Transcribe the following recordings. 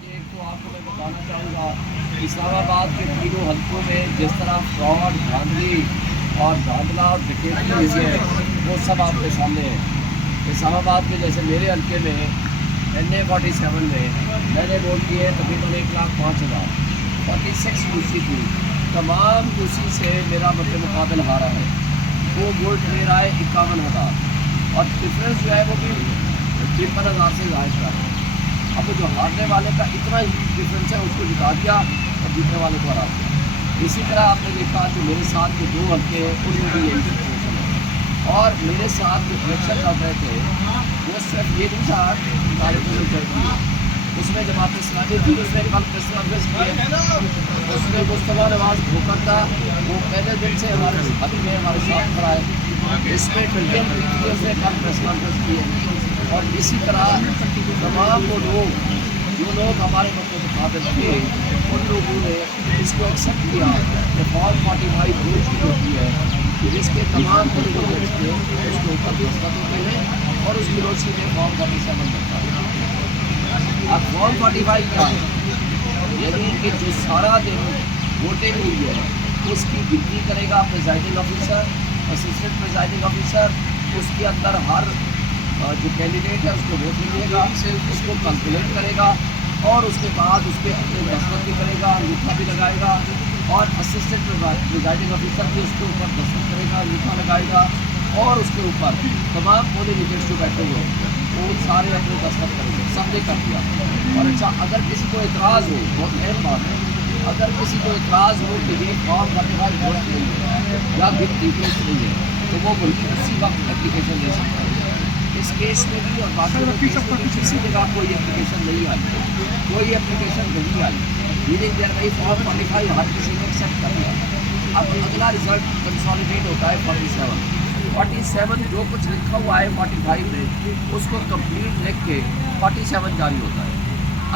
एक तो आपको मैं बताना चाहूँगा, इस्लामाबाद के तीनों हलकों में जिस तरह फ्रॉड, धांधली और धांधला और डकैती हुई है, वो सब आपके सामने है। इस्लामाबाद के जैसे मेरे हलके में NA-47 में मैंने वोट किए तकरीबन 1,05,000, 46 यूसी थी, तमाम यूसी से मेरा मुकाबल हारा है। वो वोट मेरा है 51,000 और डिफरेंस जो है वो भी 53,000 से ज़ायद का है। अब जो हारने वाले का इतना ही डिफरेंस है उसको जिता दिया और जीतने वाले को हरा दिया। इसी तरह आपने देखा जो मेरे साथ के दो हल्के हैं उनमें भी यही सिचुएशन है। और मेरे साथ जो इलेक्शन कर रहे थे वो सिर्फ ये नहीं था तारीख, उसमें जमात इस्लामी थी, उसने कल प्रेस कॉन्फ्रेंस किया, उसमें मुस्तफा नवाज भूकर था, वो पहले दिन से हमारे हक में हमारे साथ खड़ा है। इसमें मीडियम उसने कल प्रेस कॉन्फ्रेंस की है। और इसी तरह तमाम वो लोग जो लोग हमारे मुखातिब थे उन लोगों ने इसको एक्सेप्ट किया कि फॉर्म 45 रोज की होती है, जिसके तमाम डेलीगेट्स थे उसके ऊपर दस्तखत होते हैं और उसकी रोशनी में फॉर्म 47 बनता है। अब फॉर्म 45 क्या है? यानी कि जो सारा दिन वोटिंग हुई है उसकी गिनती करेगा presiding officer, assistant presiding officer, उसके अंदर हर जो कैंडिडेट है उसको वोट मिलेगा, उसको कैलकुलेट करेगा और उसके बाद उसके अपने दस्तखत भी करेगा, अंगूठा भी लगाएगा और असिस्टेंट प्रिजाइडिंग ऑफिसर भी उसके ऊपर दस्तखत करेगा, अंगूठा लगाएगा और उसके ऊपर तमाम पोलिंग एजेंट्स जो बैठे हुए वो सारे अपने दस्तखत करेंगे। सबने कर दिया। और अच्छा, अगर किसी को एतराज़ हो, बहुत अहम बात है, अगर किसी को एतराज़ हो कि ये फॉर्म 45 वोट नहीं है या गिनती वोट नहीं है तो वो बल्कि उसी वक्त एप्लीकेशन दे सकता है। इस केस में भी और बाकी केस में भी किसी जगह कोई एप्लीकेशन नहीं आई, कोई एप्लीकेशन नहीं आई। मीनिंग देर भाई फॉर्म 45 हर किसी ने एक्सेप्ट कर लिया। अब अगला रिजल्ट कंसोलिडेट होता है 47 जो कुछ लिखा हुआ है 45 में उसको कंप्लीट लिख के 47 जारी होता है।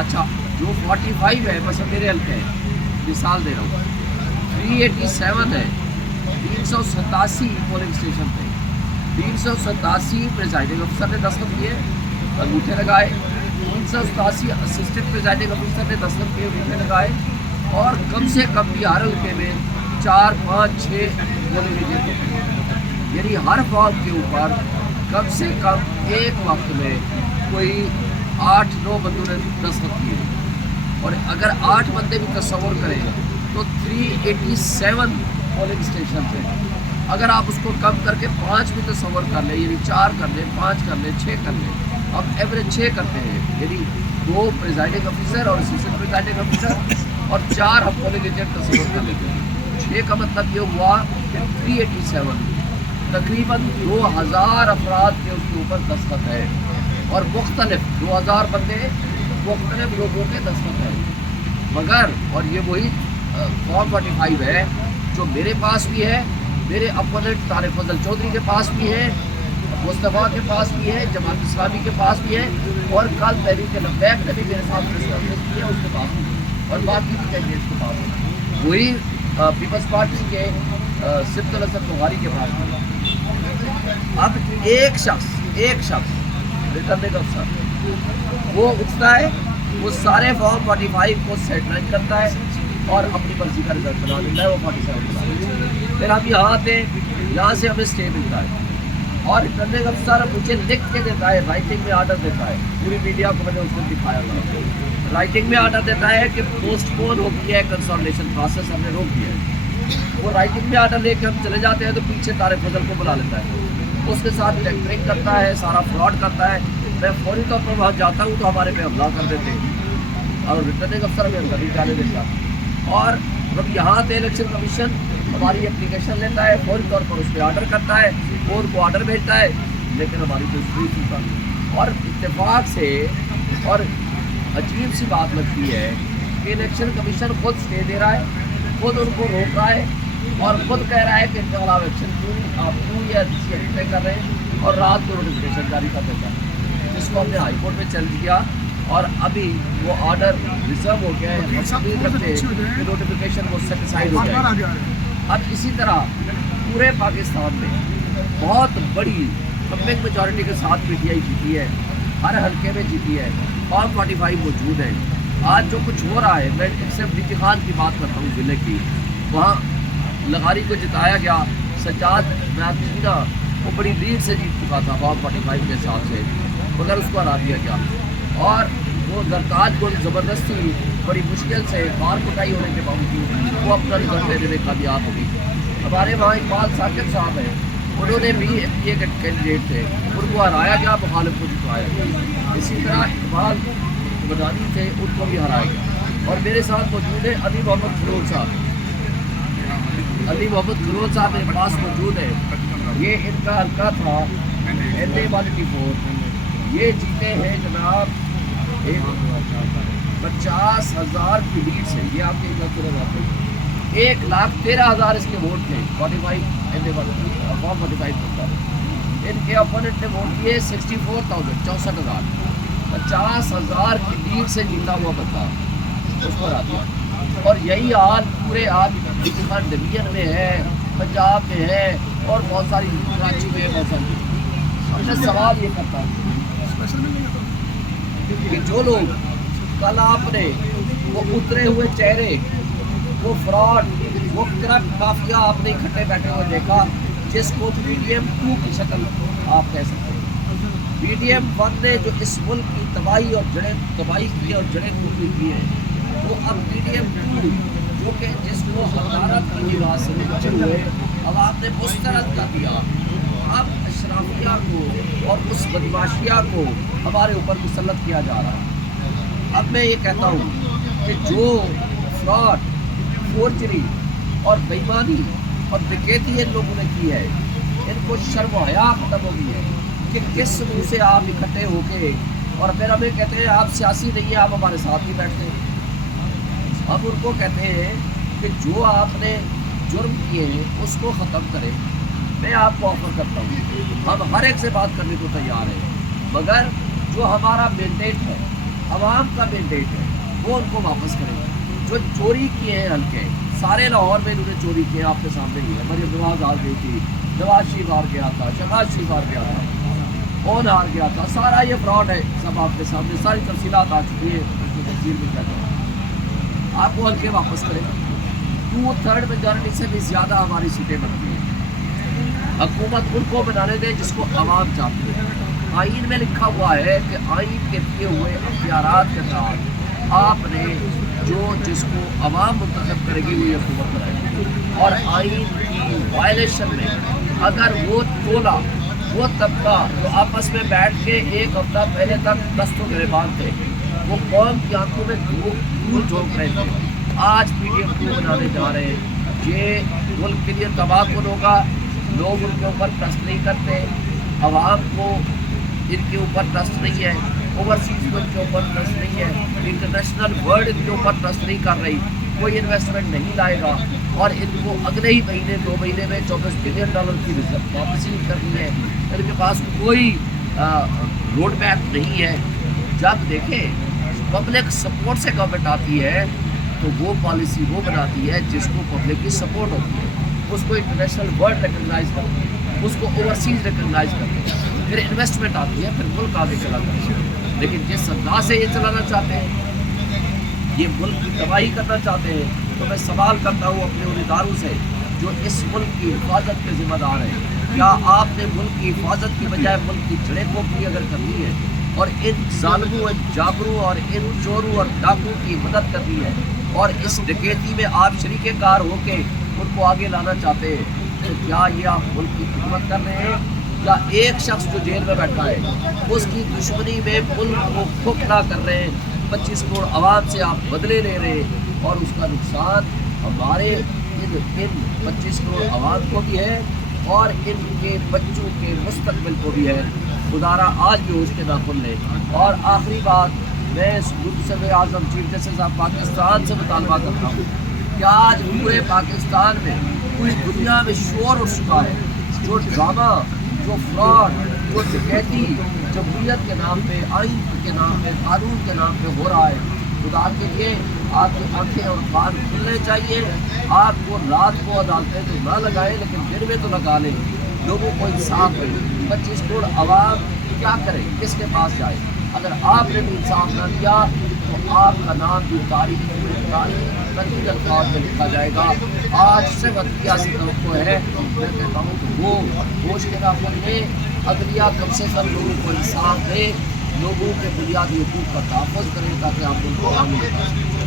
अच्छा, जो 45 है बस मेरे हल्के है, मिसाल दे रहा हूँ, 387 है, 387 पोलिंग स्टेशन पे 387 प्रिजाइडिंग ऑफिसर ने दस्तखत किए, अंगूठे लगाए, 387 असिस्टेंट प्रिजाइडिंग ऑफिसर ने दस्तखत किए, अंगूठे लगाए और कम से कम भी हर हल्के में 4, 5, 6 पोलिंग एजेंट होते हैं। यानी हर फॉर्म के ऊपर कम से कम एक वक्त में कोई 8-9 बंदों ने दस्तखत किए। और अगर 8 बंदे भी तस्वर करें तो 387 पोलिंग स्टेशन हैं। अगर आप उसको कम करके 5 भी तस्वर कर लें, यानी 4 कर लें, 5 कर लें, 6 कर लें, अब एवरेज 6 करते हैं, यानी 2 प्रिजाइडिंग ऑफिसर और असिस्टेंट प्रिजाइडिंग ऑफिसर और 4 हम पोलिंग एजेंट तस्वर कर लेते हैं। 6 का मतलब ये हुआ कि 387 तकरीबन 2000 अफराद के उसके ऊपर दस्तखत है और मुख्तलिफ 2000 बंदे मुख्तलिफ लोगों के दस्तखत है। मगर और ये वही फॉर्म 45 है जो मेरे पास भी है, मेरे अपोनेंट तारिक फजल चौधरी के पास भी है, मुस्तफ़ा के पास भी है, जमात इस्लामी के पास भी है और कल तहरीक लब्बैक ने भी मेरे साथ प्रेस कॉन्फ्रेंस किया उसके पास भी और बाकी भी कैंडिडेट्स के पास है। वही पीपल्स पार्टी के सिब्तुल हसन बुखारी के पास भी। अब एक शख्स रिटर्निंग अफसर वो उठता है, वो सारे फॉर्म 45 को सेटलाइन करता है और अपनी मर्जी का रिजल्ट बना देता है, वो 47 बना देता है। फिर हम यहाँ आते हैं, यहाँ से हमें स्टे मिलता है और रिटर्निंग अफसर मुझे लिख के देता है, राइटिंग में आर्डर देता है। पूरी मीडिया को मैंने उस दिन दिखाया था, राइटिंग में आर्डर देता है कि पोस्टपोन हो गया है कंसोलिडेशन प्रोसेस, हमने रोक दिया है। वो राइटिंग में आर्डर लेके हम चले जाते हैं तो पीछे तारिक फजल को बुला लेता है, उसके साथ इलेक्ट्रिक करता है, सारा फ्रॉड करता है। मैं फौरी तौर पर वहाँ जाता हूँ तो हमारे पे हमला कर देते हैं और रिटर्निंग अफसर हमें अंदर नहीं जाने देता। और जब यहाँ आते इलेक्शन कमीशन हमारी एप्लीकेशन लेता है, फौरी तौर पर उस पर आर्डर करता है, वो उनको आर्डर भेजता है, लेकिन हमारी कोई सुई सुनता। और इत्तेफाक से और अजीब सी बात लगती है कि इलेक्शन कमीशन खुद स्टे दे रहा है, खुद उनको रोक रहा है और खुद कह रहा है कि इनके खिलाफ एक्शन क्यों या तय कर रहे हैं और रात को नोटिफिकेशन जारी कर देता है, जिसको हमने हाई कोर्ट में चैलेंज किया और अभी वो आर्डर रिजर्व हो गया है। उम्मीद रखते हैं कि नोटिफिकेशन वो सेटिसाइड हो जाएगा। अब इसी तरह पूरे पाकिस्तान में बहुत बड़ी मेजॉरिटी के साथ PTI जीती है, हर हल्के में जीती है, फॉर्म 45 मौजूद है। آج جو کچھ ہو رہا ہے، میں صرف ڈی خان کی بات کرتا ہوں ضلع کی، وہاں لغاری کو جتایا گیا، سجاد میاں وہ بڑی لیڈ سے جیت چکا تھا 45 کے حساب سے، مگر اس کو ہرا دیا گیا، اور وہ درتاج کو زبردستی بڑی مشکل سے مار کٹائی ہونے کے باوجود وہ اپنا رزلٹ لینے میں کامیاب ہوگی۔ ہمارے وہاں اقبال ثاقب صاحب ہیں، انہوں نے بھی ایم پی اے کے کینڈیڈیٹ تھے، ان کو ہرایا گیا، مخالف کو جتوایا گیا۔ اسی طرح اقبال مدانی تھے، ان کو بھی ہرایا گیا۔ اور میرے ساتھ موجود ہے علی محمد فروغ صاحب، علی محمد فروغ صاحب میرے پاس موجود ہے، یہ ان کا حلقہ تھا LA-184، یہ جیتے ہیں جناب 50,000 کی لیڈ سے، یہ آپ کے علاقے 1,13,000 اس کے ووٹ تھے، 45 ان کے اپوننٹ نے ووٹ دیے 64,000 64,000 50,000 کی لیڈ سے جیتا ہوا بندہ اس پر آتا ہے۔ اور یہی حال پورے آپ ڈویژن میں ہے، پنجاب میں ہے، اور بہت ساری کراچی میں بہت ساری۔ میں سوال یہ کرتا ہوں کہ جو لوگ کل آپ نے وہ اترے ہوئے چہرے، وہ فراڈ، وہ کرپٹ مافیا آپ نے اکٹھے بیٹھے ہوئے دیکھا، جس کو PDM-2 کی شکل آپ کہہ سکتے ہیں۔ PDM-1 نے جو اس ملک کی تباہی اور جڑیں تباہی کی اور جڑیں ٹوٹی کی ہیں، وہ اب PDM-2 جو کہ جس کو حکارت کی لباس سے بچے ہوئے اب آپ نے مسترد کر دیا، اب اشرافیہ کو اور اس بدماشیہ کو ہمارے اوپر مسلط کیا جا رہا ہے۔ اب میں یہ کہتا ہوں کہ جو فراڈ، فورجری اور بےایمانی اور ڈکیتی ان لوگوں نے کی ہے، ان کو شرم و حیا ختم ہو گئی ہے کہ کس منہ سے آپ اکٹھے ہو کے اور پھر ہمیں کہتے ہیں آپ سیاسی نہیں ہیں، آپ ہمارے ساتھ ہی بیٹھتے ہیں۔ ہم ان کو کہتے ہیں کہ جو آپ نے جرم کیے ہیں اس کو ختم کریں۔ میں آپ کو آفر کرتا ہوں، ہم ہر ایک سے بات کرنے کو تیار ہیں، مگر جو ہمارا مینڈیٹ ہے، عوام کا مینڈیٹ ہے، وہ ان کو واپس کریں۔ جو چوری کیے ہیں حلقے، سارے لاہور میں انہوں نے چوری کیے، آپ کے سامنے ہی ہے، مریم نواز ہار گئی تھی، نواز شریف ہار گیا تھا، شہباز شریف ہار گیا تھا، کون ہار گیا تھا، سارا یہ فراڈ ہے، سب آپ کے سامنے ساری تفصیلات آ چکی ہے، اس کی تفصیل بھی کہتا ہوں۔ آپ وہ حلقے واپس کریں، 2/3 میجارٹی سے بھی زیادہ ہماری سیٹیں بنتی ہیں۔ حکومت ان کو بنانے دیں جس کو عوام چاہتی ہے۔ آئین میں لکھا ہوا ہے کہ آئین کے دیے ہوئے اختیارات کے ساتھ آپ نے جس کو عوام منتخب کرے گی وہی حکومت بنائے گی، اور آئین کی وائلیشن میں اگر وہ ٹولہ، وہ طبقہ جو آپس میں بیٹھ کے ایک ہفتہ پہلے تک دست و گریبان تھے، وہ قوم کی آنکھوں میں دھول جھونک رہے تھے، آج PDM-2 بنانے جا رہے ہیں۔ یہ ملک کے لیے تباہ کن ہوگا، لوگ ان کے اوپر ٹرسٹ نہیں کرتے، عوام کو ان کے اوپر ٹرسٹ نہیں ہے، اوورسیز کو ان کے اوپر ٹرسٹ نہیں ہے، انٹرنیشنل ورلڈ ان کے اوپر ٹرسٹ نہیں کر رہی، کوئی انویسٹمنٹ نہیں لائے گا، اور ان کو اگلے ہی مہینے 2 مہینے میں $24 بلین کی واپسی کرنی ہے۔ ان کے پاس کوئی روڈ میپ نہیں ہے۔ جب دیکھیں پبلک سپورٹ سے گورنمنٹ آتی ہے تو وہ پالیسی وہ بناتی ہے جس کو پبلک کی سپورٹ ہوتی ہے، اس کو انٹرنیشنل ورلڈ ریکگنائز کرتی ہے، اس کو اوورسیز ریکگنائز کرتی ہے، پھر انویسٹمنٹ آتی ہے، پھر ملک آگے چلا جاتا ہے۔ لیکن جس انداز سے یہ چلانا چاہتے ہیں، یہ ملک کی تباہی کرنا چاہتے ہیں، تو میں سوال کرتا ہوں اپنے ان اداروں سے جو اس ملک کی حفاظت کے ذمہ دار ہیں، کیا آپ نے ملک کی حفاظت کی بجائے ملک کی جڑیں کھوپڑی اگر کرنی ہے اور ان ظالموں، ان جابروں اور ان چوروں اور ڈاکوں کی مدد کرنی ہے اور اس ڈکیتی میں آپ شریک کار ہو کے ان کو آگے لانا چاہتے ہیں، تو کیا یہ آپ ملک کی خدمت کر رہے ہیں، یا ایک شخص جو جیل میں بیٹھا ہے اس کی دشمنی میں ملک کو کھوکھلا کر رہے ہیں، 25 کروڑ عوام سے آپ بدلے لے رہے ہیں، اور اس کا نقصان ہمارے ان 25 کروڑ عوام کو بھی ہے اور ان کے بچوں کے مستقبل کو بھی ہے۔ خدارا آج بھی اس کے ناخن لے۔ اور آخری بات، میں صدر اعظم چیف جسٹس آف پاکستان سے مطالبہ کرتا ہوں کہ آج پورے پاکستان میں، پوری دنیا میں شور اٹھ چکا ہے، جو ڈرامہ، جو فراڈ، جو ڈکیتی جمہوریت کے نام پہ، آئین کے نام پہ، قانون کے نام پہ ہو رہا ہے، خدا کے لیے آپ کی آنکھیں اور کان کھلنے چاہیے۔ آپ کو رات کو عدالتیں تو نہ لگائیں لیکن دن میں تو لگا لیں، لوگوں کو انصاف دیں۔ 25 کروڑ عوام کیا کرے، کس کے پاس جائے؟ اگر آپ نے بھی انصاف نہ دیا تو آپ کا نام بھی تاریخ میں تنقید الفاظ میں لکھا جائے گا۔ آج صرف عدلیہ سے توقع ہے، میں کہتا ہوں کہ وہ ہوش کے نافذ میں عدلیہ کم سے کم لوگوں کو انصاف دے، لوگوں کے بنیادی حقوق کا تحفظ کرے تاکہ آپ ان کو آگے بڑھا سکیں۔